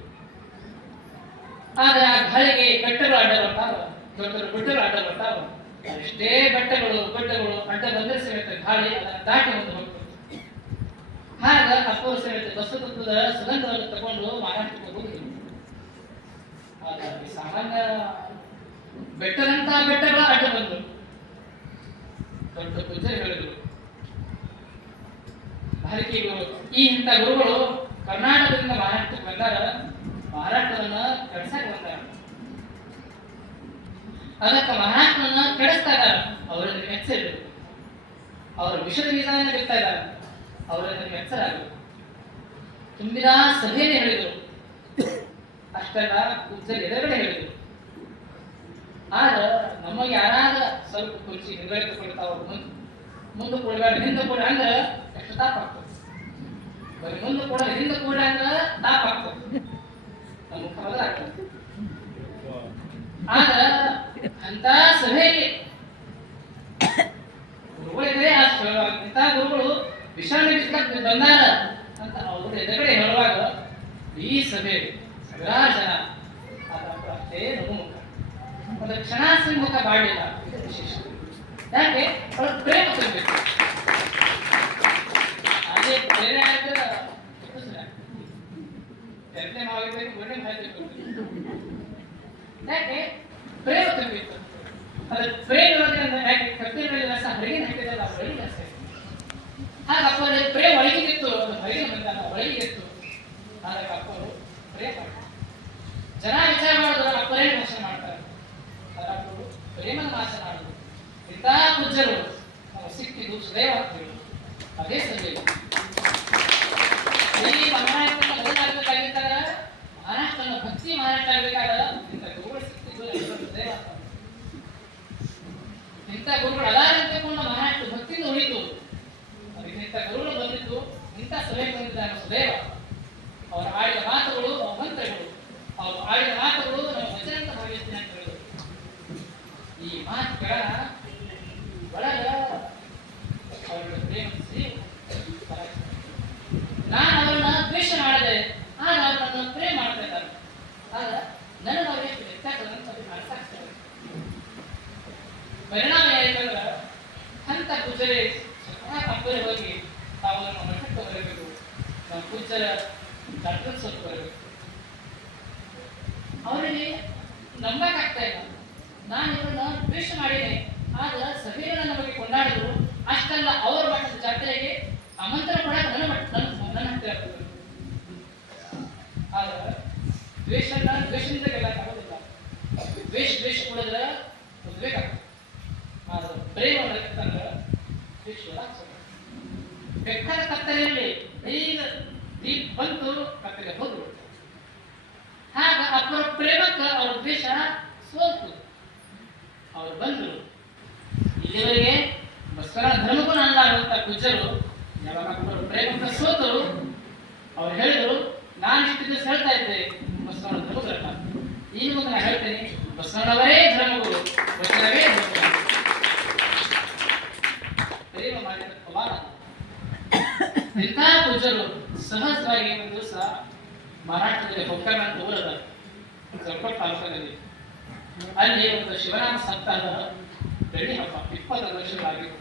ಆದ್ರೆ ಆ ಗಾಳಿಗೆ ಬೆಟ್ಟಗಳು ಅಡ್ಡ ಬರ್ತಾವ, ದೊಡ್ಡ ದೊಡ್ಡ ಗುಡ್ಡಗಳು ಅಡ್ಡ ಬರ್ತಾವ. ಎಷ್ಟೇ ಬೆಟ್ಟಗಳು ಗುಡ್ಡಗಳು ಅಡ್ಡ ಬಂದರೆ ಸಮೇತ ಗಾಳಿ ಅದನ್ನ ದಾಟಿ ಒಂದು ಹೋಗ್ತದೆ. ಹಾಗ ಅಪ್ಪರು ಸಮೇತ ಬಸವತತ್ವದ ಸುಗಂಧವನ್ನು ತಗೊಂಡು ಮಹಾರಾಷ್ಟ್ರಕ್ಕೆ ಹೋಗಿ ಸಾಮಾನ್ಯ ಬೆಟ್ಟದಂತ ಬೆಟ್ಟಗಳ ಅಡ್ಡ ಬಂದರು. ದೊಡ್ಡ ಪೂಜಾರಿ ಹೇಳಿದ್ರು, ಭಾರತೀಯರು ಈ ಇಂಥ ಗುರುಗಳು ಕರ್ನಾಟಕದಿಂದ ಮಹಾರಾಷ್ಟ್ರಕ್ಕೆ ಬಂದಾಗ ಮಹಾರಾಷ್ಟ್ರವನ್ನ ಕೆಡಿಸಕ್ಕೆ ಬಂದಾರ. ಅದಕ್ಕೆ ಮಹಾರಾಷ್ಟ್ರವನ್ನ ಕೆಡಿಸ್ತಾ ಇದ್ದಾರೆ. ಅವರನ್ನು ಮೆಚ್ಚರು, ಅವರ ವಿಷದ ಬೀಜವನ್ನು ಬಿಡ್ತಾ ಇದ್ದಾರೆ. ಅವರನ್ನು ಮೆಚ್ಚರಾಗರು. ತುಂಬಿದ ಸಭೆಯಲ್ಲಿ ಹೇಳಿದರು, ಅಷ್ಟೆಲ್ಲ ಪೂಜಾರಿ ಎದುರುಗಡೆ ಹೇಳಿದರು. ಆಗ ನಮಗೆ ಯಾರಾಗ ಸ್ವಲ್ಪ ಕುರ್ಚಿ ಹಿಂದ್ಗಡೆ ತಗೊಳ್ತಾವ, ಮುಂದೆ ಕೂಡಬೇಡ ಹಿಂದೆ ಕೂಡ ಅಂದ್ರೆ ಎಷ್ಟು ತಾಪ ಆಗ್ತದೆ. ಬರೀ ಮುಂದೆ ಕೂಡ ಹಿಂದೆ ಕೂಡ ಅಂದ್ರೆ ತಾಪ ಆಗ್ತದೆ, ನಮ್ಮ ಮೊದಲ ಆಗ್ತದೆ. ಆಗ ಅಂತ ಸಭೆಯಲ್ಲಿ ಗುರುಗಳಿದ್ರೆ ಇಂಥ ಗುರುಗಳು ವಿಷಾಣ ಬಿಸ್ಲಕ್ಕೆ ಬಂದಾರ ಅಂತ ಅವರು ಎದುರುಗಡೆ ಹೇಳುವಾಗ ಈ ಸಭೆ ಸಾವಿರಾರು ಜನ ಅಷ್ಟೇ ನಗುಮುಖ, ಒಂದು ಕ್ಷಣ ಮುಖ ಮಾಡಲಿಲ್ಲ. ವಿಶೇಷ ಯಾಕೆ ಅವಳು ಪ್ರೇಮ ತುಂಬಬೇಕು. ಅದೇ ಬೇರೆ ಆದ್ರೆ ಯಾಕೆ ಪ್ರೇಮ ತುಂಬಿತ್ತು. ಅದು ಪ್ರೇಮ ಯಾಕೆ ಕಬ್ಬಿನಲ್ಲಿ ರಸ ಹೊರಗಿನ ಹಾಕಿದಲ್ಲ ಹೊರಗಿನ ರಸ. ಹಾಗ ಅಪ್ಪಲ್ಲಿ ಪ್ರೇಮ ಒಳಗಿತ್ತು, ಹೊರಗಿನ ಬಂದಾಗ ಒಳಗಿತ್ತು. ಹಾಗಾಗಿ ಅಪ್ಪರು ಪ್ರೇಮ ಜನ ವಿಚಾರ ಮಾಡೋದು ಅಪ್ಪರೇ ಭಾಷಣ ಮಾಡ್ತಾರೆ. ಅಪ್ಪರು ಪ್ರೇಮದ ಮಾತನಾಡುದು. ಇಂಥ ಪೂಜ್ಯರು ನಾವು ಸಿಕ್ಕಿದ್ದು ಸುದೈವ ಆಗ್ತೀವಿ. ಅದೇ ಸಭೆ ಈ ಮಹಾರಾಷ್ಟ್ರ ಬದಲಾಗಬೇಕಾಗಿದ್ದಾಗ ಮಹಾರಾಷ್ಟ್ರನ ಭಕ್ತಿ ಮಹಾರಾಷ್ಟ್ರ ಆಗಬೇಕಾದ ಇಂಥ ಗುರುಗಳು ಸಿಕ್ಕಿದ್ದು ಸುದೈವ. ಇಂಥ ಗುರುಗಳು ಅದಾರಂತೆಕೊಂಡು ಮಹಾರಾಷ್ಟ್ರ ಭಕ್ತಿಯಿಂದ ಉಳಿತು. ಅದಕ್ಕೆ ಇಂಥ ಗುರುಗಳು ಬಂದಿದ್ದು, ಇಂಥ ಸಭೆ ಬಂದಿದ್ದಾಗ ಸುದೈವ. ಅವರು ಆಡಿದ ಮಾತುಗಳು ಮಂತ್ರಗಳು, ಅವರು ಆಡಿದ ಮಾತುಗಳು ನಾವು ವಚನ ಅಂತ ಭಾವಿಸ್ತೀನಿ ಅಂತ ಹೇಳಿದರು. ಈ ಮಾತುಗಳ ಒಳಗ ಅವರ ಪ್ರೇಮಿಸಿ ನಾನು ಅವರನ್ನ ದ್ವೇಷ ಮಾಡಿದೆ, ಆಗ ಅವರನ್ನು ಪ್ರೇಮ ಮಾಡ್ತಾ ಇದ್ದಾರೆ. ಆಗ ನನಗೆ ಅವ್ರಿಗೆ ಎಷ್ಟು ವ್ಯತ್ಯಾಸ ಅಂತ ಅರ್ಥಾಗ್ತದೆ. ಪರಿಣಾಮ ಏನಂದ್ರೆ ಅಂತ ಪೂಜರೆ ಅಪ್ಪರೆ ಹೋಗಿ ತಾವು ನಮ್ಮ ಮಠಕ್ಕೆ ಬರಬೇಕು, ನಮ್ಮ ಪೂಜರ ಡಾಕ್ಟರ್ ಸ್ವಲ್ಪ ಬರಬೇಕು. ಅವರಿಗೆ ನಂಬಕ್ಕಾಗ್ತಾ ಇಲ್ಲ. ನಾನು ಇವರನ್ನ ದ್ವೇಷ ಮಾಡಿದೆ, ಆಗ ಸಭೆಗಳನ್ನ ನಮಗೆ ಕೊಂಡಾಡಿದ್ರು. ಅಷ್ಟೆಲ್ಲ ಅವರ ಮಟ್ಟದ ಜಾತ್ರೆಗೆ ಆಮಂತ್ರಣ ಕೊಡಕ್ಕೆ ನನ್ನ ಹತ್ತಿರ ಆಗ್ತದೆ. ಆಗ ದ್ವೇಷದಿಂದ ಗೆಲ್ಲಕ್ಕಾಗೋದಿಲ್ಲ. ದ್ವೇಷ ಕೊಡಿದ್ರೆ ಉದ್ವೇಗ ಆಗ್ತದೆ. ಆದ್ರೆ ಪ್ರೇಮ ತಂದ್ರೆ ದ್ವೇಷ ಬೆಕ್ಕದ ಕತ್ತಲೆಯಲ್ಲಿ ಬೇಗ ದೀಪ ಬಂತು, ಕತ್ತಲೆ ಹೋದ್ರು. ಆಗ ಅಪ್ಪರ ಪ್ರೇಮಕ್ಕೆ ಅವ್ರ ದ್ವೇಷ ಸೋಲ್ತು. ಅವ್ರು ಬಂದರು. ಇಲ್ಲಿವರೆಗೆ ಬಸವನ ಧರ್ಮಕ್ಕೂ ನನ್ನಲಾಗುವಂತ ಪೂಜ್ಯರು ಯಾವಾಗ ಅಪ್ಪರ ಪ್ರೇಮಕ್ಕೆ ಸೋತರು, ಅವ್ರು ಹೇಳಿದ್ರು, ನಾನು ಇಷ್ಟು ದಿವಸ ಹೇಳ್ತಾ ಇದ್ದೆ ಬಸವನ ಧರ್ಮಗ್ರಂಥ, ಈ ಮುಂದೆ ನಾನು ಹೇಳ್ತೇನೆ ಬಸವನವರೇ ಧರ್ಮಗುರು, ಬಸವನವೇ ಧರ್ಮಗುರು. ಪ್ರೇಮ ಮಾಡಿದ ಪವಾಡ. ಇಂಥ ಪೂಜ್ಯರು ಸಹಜವಾಗಿ ಒಂದು ದಿವಸ ಮಹಾರಾಷ್ಟ್ರದಲ್ಲಿ ಹೊಕ್ಕನ ಅಂತ ಊರದ ಜಲ್ಕೋಟ್ ತಾಲೂಕಿನಲ್ಲಿ ಅಲ್ಲಿ ಒಂದು ಶಿವರಾಮ ಸಪ್ತಾಹದ ಬೆಳ್ಳಿ ಹಬ್ಬ 20 ವರ್ಷಗಳಾಗಿತ್ತು.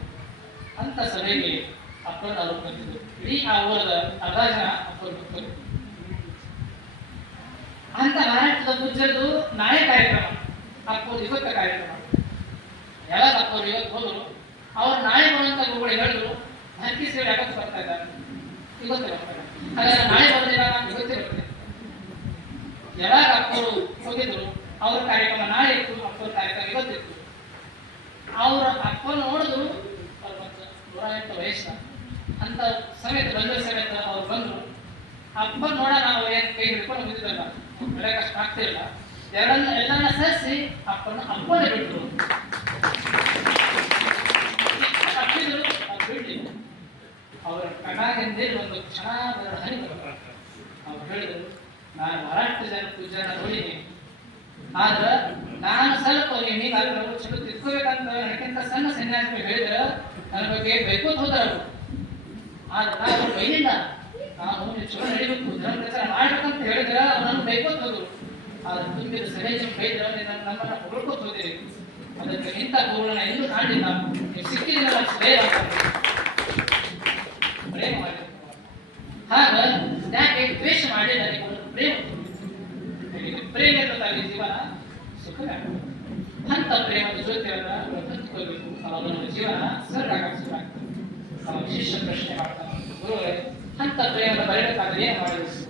ಅಂತ ಸಭೆಗೆ ಅಪ್ಪನ ಅವರು ಬಂದಿದ್ರು. ಇಡೀ ಆ ಊರದ ಅರ್ಧ ಜನ ಅಪ್ಪರು ಭಕ್ತರು. ಅಂತ ಮಹಾರಾಷ್ಟ್ರದ ಪೂಜ್ಯರದು ನಾಳೆ ಕಾರ್ಯಕ್ರಮ, ಅಪ್ಪರು ಇವತ್ತ ಕಾರ್ಯಕ್ರಮ. ಯಾವಾಗ ಅಪ್ಪರು ಇವತ್ತು ಹೋದ್ರು, ಅವ್ರು ನಾಳೆ ಬರುವಂತ ಗುರುಗಳು ಹೇಳಿದ್ರು, ಹಕ್ಕಿ ಸೇವೆ ಯಾವತ್ತು ಬರ್ತಾ ಇದ್ದಾರೆ, ಇವತ್ತೇ ಬರ್ತಾರೆ. ಹಾಗಾದ್ರೆ ನಾಳೆ ಬರೋದಿಲ್ಲ, ಇವತ್ತೇ ಬರ್ತದೆ. ಯಾವಾಗ ಅಪ್ಪರು ಹೋಗಿದ್ರು, ಅವ್ರ ಕಾರ್ಯಕ್ರಮ ನಾಳೆ ಇತ್ತು, ಅಪ್ಪರ ಕಾರ್ಯಕ್ರಮ ಇವತ್ತಿತ್ತು. ಅವ್ರ ಅಪ್ಪ ನೋಡಿದ್ರು, ಅವ್ರ 108 ವಯಸ್ಸ ಅಂತ ಸಮೇತ ಬಂದ ಸಮೇತ ಅವ್ರು ಬಂದ್ರು. ಅಪ್ಪ ನೋಡೋಣ, ಅವ್ರು ಏನು ಕೈ ಹಿಡ್ಕೊಂಡು ಹೋಗಿದ್ರಲ್ಲ, ಬೆಳಗ್ಗೆ ಅಷ್ಟು ಆಗ್ತಿಲ್ಲ, ಎಲ್ಲನ್ನ ಸರಿಸಿ ಅಪ್ಪನ ಬಿಟ್ಟರು. ಹಿಂದೆ ಒಂದು ಚೆನ್ನಾದ ಹನಿ ಬರ್ತಾರೆ. ಅವ್ರು ಹೇಳಿದ್ರು, ನಾನು ಮಹಾರಾಷ್ಟ್ರ ಜನ ಪೂಜಾನ ನೋಡಿದ್ದೀನಿ, ಆದ್ರೆ ನಾನು ಸ್ವಲ್ಪ ನೀನಾದ್ರೂ ಚಲೋ ತಿಳ್ಕೋಬೇಕಂತ ನನಗಿಂತ ಸಣ್ಣ ಸನ್ಯಾಸಿ ಹೇಳಿದ್ರೆ ನನ್ನ ಬಗ್ಗೆ ಬೈಕೋತ್ ಹೋದ್ರ ಅವರು. ಆದ್ರೆ ನಾನು ಬೈಲಿಲ್ಲ, ನಾನು ನೀವು ಚಲೋ ನಡಿಬೇಕು ಧರ್ಮ ಪ್ರಚಾರ ಮಾಡ್ಬೇಕಂತ ಹೇಳಿದ್ರೆ ಅವ್ರು ನನ್ನ ಬೈಕೋತ್ ಹೋದ್ರು. ಆದ್ರೆ ತುಂಬಿದ ಸಹಜ ಬೈದ್ರೆ ನಮ್ಮನ್ನ ಹೊರಡ್ಕೋತ್ ಹೋದಿರಿ. ಅದಕ್ಕೆ ಇಂಥ ಗುರುಗಳನ್ನ ಎಲ್ಲೂ ಕಾಣಲಿಲ್ಲ, ನೀವು ಸಿಕ್ಕಿದಿಲ್ಲ ಪ್ರೇಮ ಪ್ರೇಮ ಮಾಡಿ ಹಾಗ ಯಾಕೆ ದ್ವೇಷ ಮಾಡಿಲ್ಲ, ನೀವು ಪ್ರೇಮ ಪ್ರೇಮ ಇರಬೇಕಾಗಿ ಜೀವನ ಸುಖ ಅಂತ ಪ್ರೇಮದ ಜೊತೆಯನ್ನ ಹಂಚ್ಕೊಳ್ಬೇಕು. ಅವಾಗ ನಮ್ಮ ಜೀವನ ಸರಳಾಗಿ ಶುರು ಆಗ್ತದೆ. ಶಿಷ್ಯ ಪ್ರಶ್ನೆ ಮಾಡ್ತಾನೆ, ಗುರುಗಳೇ ಅಂತ ಪ್ರೇಮ ಬರಬೇಕಾದ್ರೆ ಏನು ಮಾಡಬೇಕು?